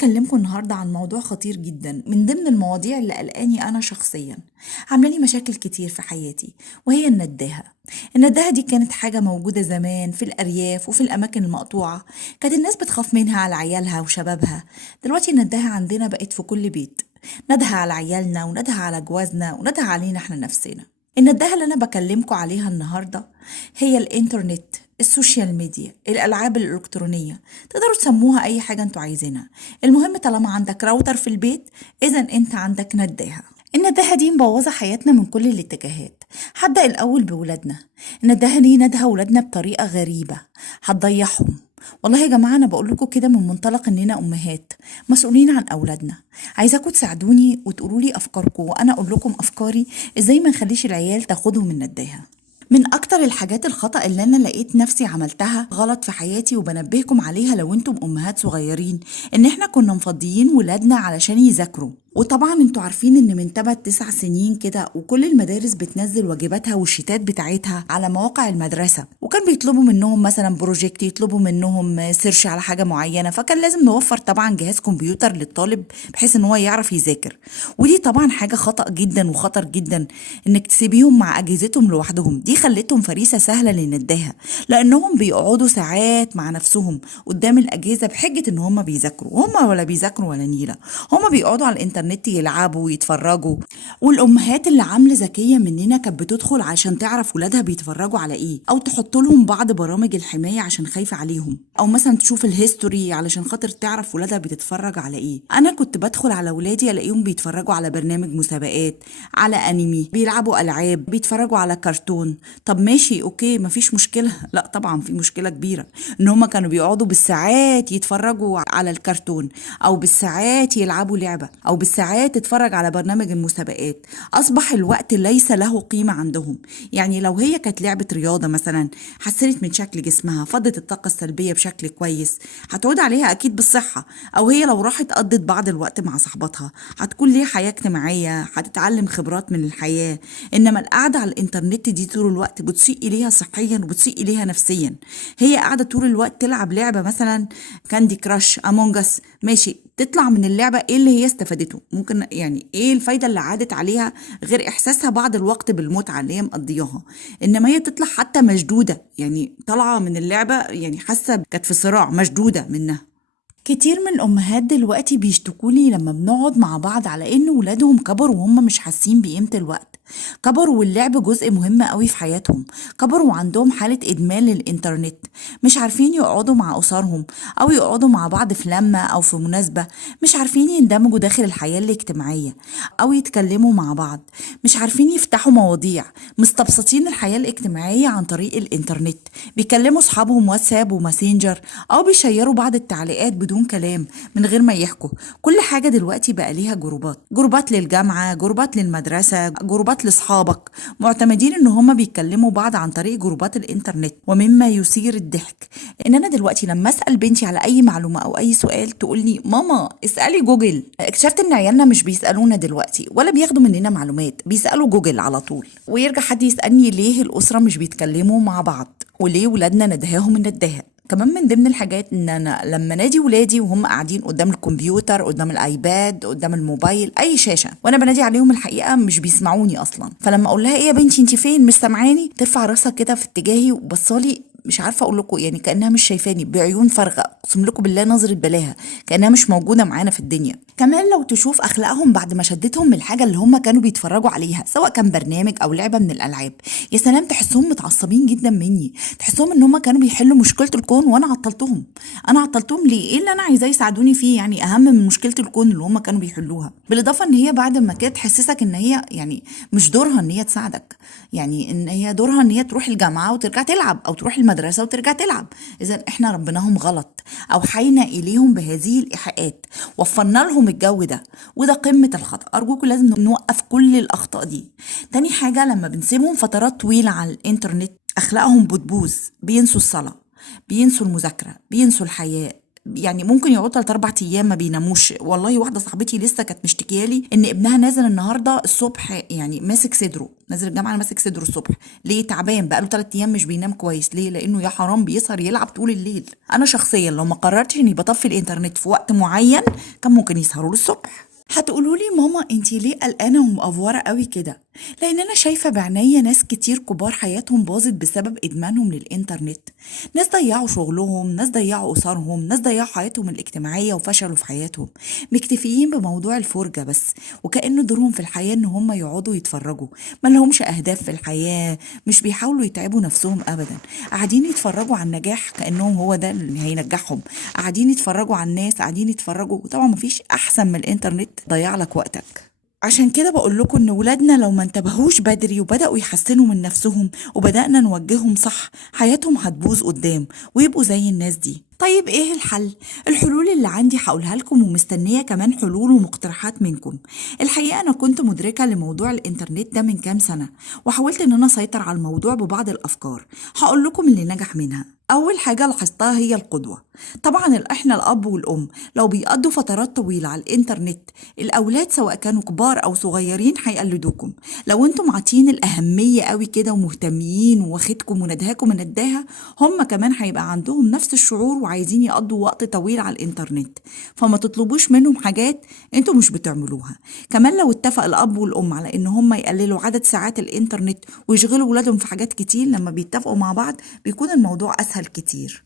أكلمكم النهاردة عن موضوع خطير جدا من ضمن المواضيع اللي قلقاني أنا شخصيا، عاملة لي مشاكل كتير في حياتي، وهي النداهة. النداهة دي كانت حاجة موجودة زمان في الأرياف وفي الأماكن المقطوعة، كانت الناس بتخاف منها على عيالها وشبابها. دلوقتي النداهة عندنا بقت في كل بيت، ندها على عيالنا وندها على جوازنا وندها علينا احنا نفسنا. النداهة اللي أنا بكلمكم عليها النهاردة هي الإنترنت، السوشيال ميديا، الألعاب الإلكترونية، تقدروا تسموها أي حاجة انتوا عايزينها. المهم طالما عندك راوتر في البيت، إذا انت عندك نداهة. النداهة دي مبوظة حياتنا من كل الاتجاهات. هبدأ الأول بولادنا. النداهة دي ندها ولادنا بطريقة غريبة هتضيعهم. والله يا جماعة أنا بقول لكم كده من منطلق إننا أمهات مسؤولين عن أولادنا. عايزاكم تساعدوني وتقولوا لي أفكاركم وأنا أقول لكم أفكاري إزاي ما نخليش العيال تاخدهم النداهة. من أكتر الحاجات الخطأ اللي أنا لقيت نفسي عملتها غلط في حياتي وبنبهكم عليها لو انتم أمهات صغيرين، إن احنا كنا مفضيين ولادنا علشان يذاكروا. وطبعا انتوا عارفين ان من 8 9 سنين كده وكل المدارس بتنزل واجباتها والشيتات بتاعتها على مواقع المدرسة، وكان بيطلبوا منهم مثلا بروجكت، يطلبوا منهم سيرش على حاجة معينة، فكان لازم نوفر طبعا جهاز كمبيوتر للطالب بحيث ان هو يعرف يذاكر. ودي طبعا حاجة خطأ جدا وخطر جدا انك تسيبيهم مع اجهزتهم لوحدهم. دي خلتهم فريسة سهلة للنداهة، لانهم بيقعدوا ساعات مع نفسهم قدام الاجهزة بحجة ان هم بيذاكروا، هم ولا بيذاكروا ولا نيلة، هم بيقعدوا على الانترنت يلعبوا ويتفرجوا. والامهات اللي عامله ذكيه مننا كانت بتدخل عشان تعرف ولادها بيتفرجوا على ايه، او تحط لهم بعض برامج الحمايه عشان خايفه عليهم، او مثلا تشوف الهيستوري علشان خاطر تعرف ولادها بتتفرج على ايه. انا كنت بدخل على ولادي الاقيهم بيتفرجوا على برنامج مسابقات، على انمي، بيلعبوا العاب، بيتفرجوا على كرتون. طب ماشي اوكي مفيش مشكله، لا طبعا في مشكله كبيره ان هما كانوا بيقعدوا بالساعات يتفرجوا على الكرتون، او بالساعات يلعبوا لعبه، او بالساعات تتفرج على برنامج المسابقات. اصبح الوقت ليس له قيمه عندهم. يعني لو هي كانت لعبه رياضه مثلا، حسنت من شكل جسمها، فضت الطاقه السلبيه بشكل كويس، هتعود عليها اكيد بالصحه. او هي لو راحت قضت بعض الوقت مع صاحباتها، هتكون ليها حياه اجتماعيه، هتتعلم خبرات من الحياه. انما القعده على الانترنت دي طول الوقت بتسيء اليها صحيا وبتسيء اليها نفسيا. هي قاعده طول الوقت تلعب لعبه مثلا كاندي كراش، امونج اس، ماشي، تطلع من اللعبة ايه اللي هي استفادته؟ ممكن يعني ايه الفايدة اللي عادت عليها غير احساسها بعض الوقت بالمتعة اللي هي مقضياها؟ انما هي تطلع حتى مشدودة، يعني طالعة من اللعبة يعني حاسة كانت في صراع، مشدودة منها. كتير من الأمهات دلوقتي بيشتكولي لما بنقعد مع بعض على إن ولادهم كبروا وهم مش حاسين بقيمة الوقت. كبروا واللعب جزء مهم قوي في حياتهم، كبروا وعندهم حالة إدمان للإنترنت، مش عارفين يقعدوا مع أسرهم أو يقعدوا مع بعض في لمة أو في مناسبة، مش عارفين يندمجوا داخل الحياة الاجتماعية أو يتكلموا مع بعض، مش عارفين يفتحوا مواضيع، مستبسطين الحياة الاجتماعية عن طريق الإنترنت، بيكلموا أصحابهم واتساب وماسنجر، أو بيشيروا بعض التعليقات بدون كلام من غير ما يحكوا. كل حاجة دلوقتي بقى ليها جروبات، جروبات للجامعة، جروبات للمدرسة، جروبات لأصحابك، معتمدين إن هما بيتكلموا بعض عن طريق جروبات الإنترنت. ومما يثير الضحك إن أنا دلوقتي لما أسأل بنتي على أي معلومة أو أي سؤال تقول لي ماما اسألي جوجل. اكتشفت إن عيالنا مش بيسألونا دلوقتي ولا بياخدوا مننا معلومات، بيسألوا جوجل على طول. ويرجع حد يسألني ليه الأسرة مش بيتكلموا مع بعض، وليه ولادنا ندهاهم النداهة. كمان من ضمن الحاجات ان انا لما نادي ولادي وهم قاعدين قدام الكمبيوتر، قدام الايباد، قدام الموبايل، اي شاشه، وانا بنادي عليهم الحقيقه مش بيسمعوني اصلا. فلما اقول لها ايه يا بنتي انت فين مش سامعاني، ترفع راسها كده في اتجاهي وبصالي، مش عارفه اقول لكم يعني كانها مش شايفاني، بعيون فارغه، اقسم لكم بالله نظره بلاها، كانها مش موجوده معانا في الدنيا. كمان لو تشوف اخلاقهم بعد ما شدتهم من الحاجه اللي هم كانوا بيتفرجوا عليها، سواء كان برنامج او لعبه من الالعاب، يا سلام تحسهم متعصبين جدا مني، تحسهم ان هم كانوا بيحلوا مشكله الكون وانا عطلتهم. انا عطلتهم ليه؟ ايه اللي انا عايزاه يساعدوني فيه يعني اهم من مشكله الكون اللي هم كانوا بيحلوها؟ بالاضافه ان هي بعد ما كانت تحسسك ان هي يعني مش دورها ان هي تساعدك، يعني ان هي دورها ان هي تروح الجامعه وترجع تلعب، او تروح المدرسه وترجع تلعب. اذا احنا ربناهم غلط، او حينا اليهم بهذه الايحاءات، وفرنا لهم الجو ده، وده قمه الخطا. ارجوكم لازم نوقف كل الاخطاء دي. تاني حاجه، لما بنسيبهم فترات طويله على الانترنت اخلاقهم بتبوظ، بينسوا الصلاه، بينسوا المذاكره، بينسوا الحياه، يعني ممكن يقعدوا 3 4 ايام ما بيناموش. والله واحده صاحبتي لسه كانت مشتكيه لي ان ابنها نازل النهارده الصبح، يعني ماسك صدره، نازل الجامعه ماسك صدره الصبح. ليه؟ تعبان بقاله 3 ايام مش بينام كويس. ليه؟ لانه يا حرام بيسهر يلعب طول الليل. انا شخصيا لو ما قررتش اني بطفي الانترنت في وقت معين كان ممكن يسهروا للصبح. هتقولوا لي ماما انتي ليه قلقانه ومقفوره قوي كده؟ لان انا شايفه بعينيا ناس كتير كبار حياتهم باظت بسبب ادمانهم للانترنت. ناس ضيعوا شغلهم، ناس ضيعوا اسرهم، ناس ضيعوا حياتهم الاجتماعيه وفشلوا في حياتهم، مكتفيين بموضوع الفرجه بس، وكأن دورهم في الحياه ان هم يقعدوا يتفرجوا. ما لهمش اهداف في الحياه، مش بيحاولوا يتعبوا نفسهم ابدا، قاعدين يتفرجوا على النجاح كأنهم هو ده اللي هينجحهم، قاعدين يتفرجوا على الناس، قاعدين يتفرجوا. وطبعا مفيش احسن من الانترنت ضيع لك وقتك. عشان كده بقول لكم ان ولادنا لو ما انتبهوش بدري وبدأوا يحسنوا من نفسهم وبدأنا نوجههم صح، حياتهم هتبوظ قدام ويبقوا زي الناس دي. طيب ايه الحل؟ الحلول اللي عندي هقولها لكم، ومستنية كمان حلول ومقترحات منكم. الحقيقة انا كنت مدركة لموضوع الانترنت ده من كام سنة، وحاولت ان انا اسيطر على الموضوع ببعض الافكار. هقول لكم اللي نجح منها. اول حاجة لاحظتها هي القدوة. طبعا احنا الاب والام لو بيقضوا فترات طويلة على الانترنت، الاولاد سواء كانوا كبار او صغيرين هيقلدوكم. لو انتم عاطين الاهمية قوي كده ومهتمين واخدكم وندهاكم ونداها، هم كمان هيبقى عندهم نفس الشعور وعايزين يقضوا وقت طويل على الانترنت. فما تطلبوش منهم حاجات انتم مش بتعملوها. كمان لو اتفق الاب والام على ان هم يقللوا عدد ساعات الانترنت ويشغلوا ولادهم في حاجات كتير، لما بيتفقوا مع بعض بيكون الموضوع اسهل كتير.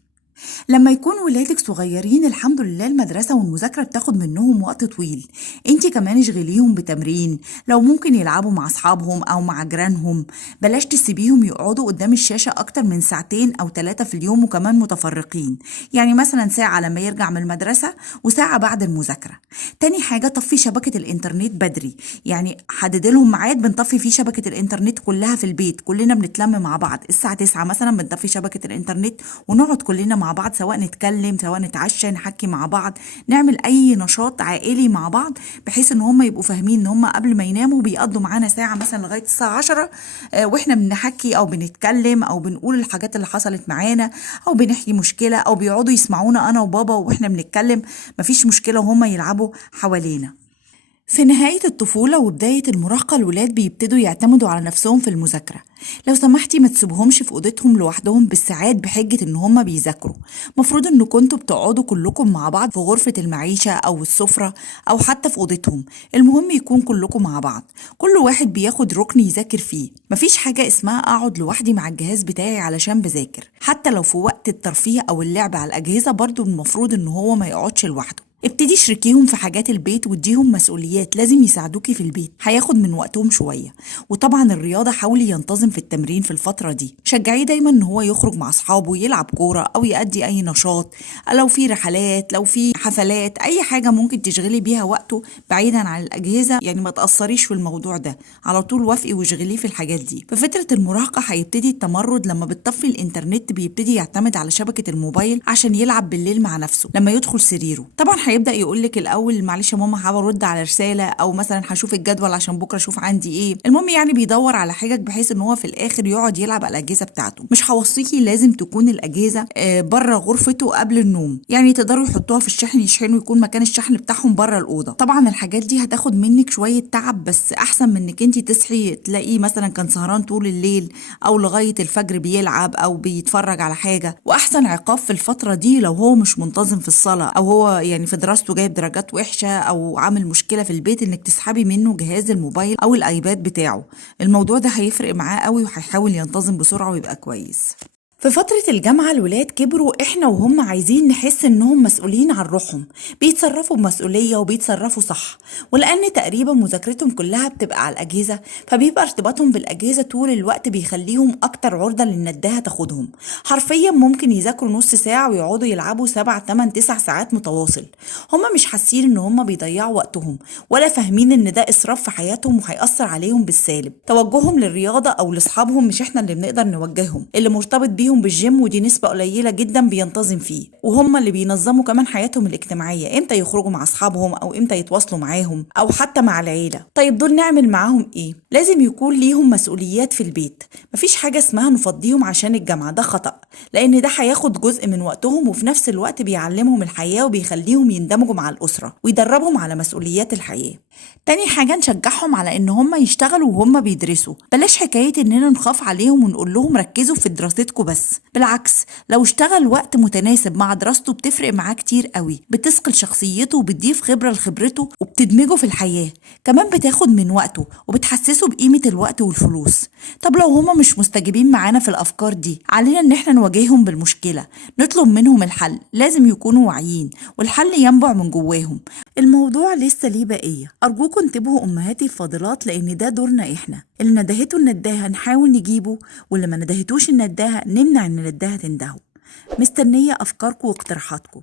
لما يكون ولادك صغيرين الحمد لله المدرسة والمذاكرة بتاخد منهم وقت طويل، انتي كمان اشغليهم بتمرين. لو ممكن يلعبوا مع اصحابهم او مع جيرانهم، بلاش تسيبيهم يقعدوا قدام الشاشة اكتر من 2 أو 3 في اليوم، وكمان متفرقين. يعني مثلا ساعة لما يرجع من المدرسة وساعة بعد المذاكرة. تاني حاجة طفي شبكة الانترنت بدري، يعني حدد لهم ميعاد بنطفي فيه شبكة الانترنت كلها في البيت، كلنا بنتلم مع بعض الساعة 9 مثلا بنطفي شبكة الانترنت ونقعد كلنا مع بعض، سواء نتكلم سواء نتعشى نحكي مع بعض، نعمل اي نشاط عائلي مع بعض، بحيث ان هم يبقوا فاهمين ان هم قبل ما يناموا بيقضوا معانا ساعة مثلا لغاية الساعة 10، واحنا بنحكي او بنتكلم او بنقول الحاجات اللي حصلت معانا او بنحكي مشكلة، او بيقعدوا يسمعونا انا وبابا واحنا بنتكلم، مفيش مشكلة وهم يلعبوا حوالينا. في نهاية الطفولة وبداية المراهقة الولاد بيبتدوا يعتمدوا على نفسهم في المذاكرة. لو سمحتي ما تسيبهمش في أوضتهم لوحدهم بالساعات بحجة إن هما بيذاكروا. مفروض إن كنتوا بتقعدوا كلكم مع بعض في غرفة المعيشة أو السفرة أو حتى في أوضتهم، المهم يكون كلكم مع بعض، كل واحد بياخد ركن يذاكر فيه. مفيش حاجة اسمها أقعد لوحدي مع الجهاز بتاعي علشان بذاكر. حتى لو في وقت الترفيه أو اللعب على الأجهزة برضو المفروض إن هو ما يقعدش لوحده. ابتدي شركيهم في حاجات البيت واديهم مسؤوليات لازم يساعدوكي في البيت، هياخد من وقتهم شوية. وطبعا الرياضة حاولي ينتظم في التمرين في الفترة دي، شجعيه دايما ان هو يخرج مع اصحابه يلعب كورة او يأدي اي نشاط، لو في رحلات لو في حفلات اي حاجة ممكن تشغلي بيها وقته بعيدا عن الاجهزة. يعني ما تأثريش في الموضوع ده، على طول وافقي واشغليه في الحاجات دي. في فترة المراهقة هيبتدي التمرد، لما بتطفي الانترنت بيبتدي يعتمد على شبكة الموبايل عشان يلعب بالليل مع نفسه لما يدخل سريره. طبعا هيبدأ يقولك الأول معلش يا ماما هرد على رسالة، أو مثلا هشوف الجدول عشان بكرة أشوف عندي إيه. المهم يعني بيدور على حاجة بحيث إن هو في الآخر يقعد يلعب على الأجهزة بتاعته. مش هوصيكي لازم تكون الأجهزة بره غرفته قبل النوم، يعني تقدروا يحطوها في الشحن يشحنوا، يكون مكان الشحن بتاعهم بره الأوضة. طبعا الحاجات دي هتاخد منك شوية تعب، بس أحسن من إنك أنت تصحي تلاقيه مثلا كان سهران طول الليل أو لغاية الفجر بيلعب أو بيتفرج على حاجة. وأحسن عقاب في الفترة دي لو هو مش منتظم في الصلاة، أو هو يعني في دراسته جايب درجات وحشة أو عامل مشكلة في البيت، إنك تسحبي منه جهاز الموبايل أو الآيباد بتاعه. الموضوع ده هيفرق معاه قوي وهيحاول ينتظم بسرعة ويبقى كويس. في فترة الجامعة الولاد كبروا، احنا وهم عايزين نحس انهم مسؤولين عن روحهم، بيتصرفوا بمسؤولية وبيتصرفوا صح. ولأن تقريبا مذاكرتهم كلها بتبقى على الأجهزة، فبيبقى ارتباطهم بالأجهزة طول الوقت بيخليهم أكتر عرضة للنداهة تاخدهم. حرفيا ممكن يذاكروا نص ساعة ويقعدوا يلعبوا 7 8 9 ساعات متواصل. هم مش حاسين ان هم بيضيعوا وقتهم، ولا فاهمين ان ده إسراف في حياتهم وهيأثر عليهم بالسالب. توجههم للرياضة أو لأصحابهم مش احنا اللي بنقدر نوجههم، اللي مرتبط بيهم بنلاقيهم بالجيم، ودي نسبة قليلة جدا بينتظم فيه، وهم اللي بينظموا كمان حياتهم الاجتماعية، امتى يخرجوا مع اصحابهم او امتى يتواصلوا معاهم او حتى مع العيلة. طيب دول نعمل معاهم ايه؟ لازم يكون ليهم مسؤوليات في البيت. مفيش حاجة اسمها نفضيهم عشان الجامعة، ده خطأ، لان ده هياخد جزء من وقتهم، وفي نفس الوقت بيعلمهم الحياة وبيخليهم يندمجوا مع الأسرة ويدربهم على مسؤوليات الحياة. تاني حاجة نشجعهم على ان هم يشتغلوا وهم بيدرسوا، بلاش حكاية اننا نخاف عليهم ونقول لهم ركزوا في دراستكم بس. بالعكس، لو اشتغل وقت متناسب مع دراسته بتفرق معاه كتير قوي، بتثقل شخصيته وبتضيف خبرة لخبرته وبتدمجه في الحياة، كمان بتاخد من وقته وبتحسسه بقيمة الوقت والفلوس. طب لو هم مش مستجيبين معانا في الافكار دي، علينا ان احنا نواجههم بالمشكلة، نطلب منهم الحل. لازم يكونوا واعيين والحل ينبع من جواهم. الموضوع لسه ليه بقية، أرجوكم انتبهوا أمهاتي الفاضلات، لأن ده دورنا إحنا. اللي ندهته النداهة نحاول نجيبه، واللي ما ندهتوش النداهة نمنع إن النداهة تندهه. مستنية أفكاركم واقتراحاتكم.